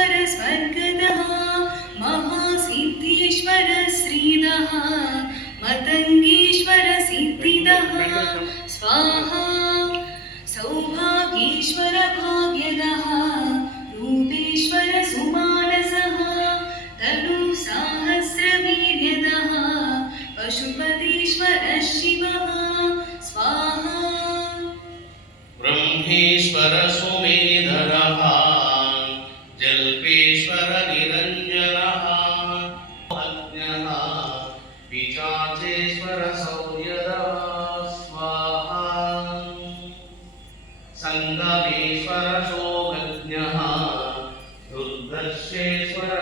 महाकालेश्वर स्वर्गदः महासिद्धेश्वर श्रीदः मतङ्गेश्वर सिद्धिदः स्वाहा सौभाग्येश्वर भाग्यदः रूपेश्वर सुमानसः तनु साहस्रवीर्यदः पशुपतीश्वर शिवः स्वाहा ब्रह्मेश्वर सुमेधरः जल्पेश्वर निरञ्जनः अज्ञः पिशाचेश्वर सौर्यदः स्वाहा सङ्गमेश्वर शोभज्ञः दुर्दर्शेश्वर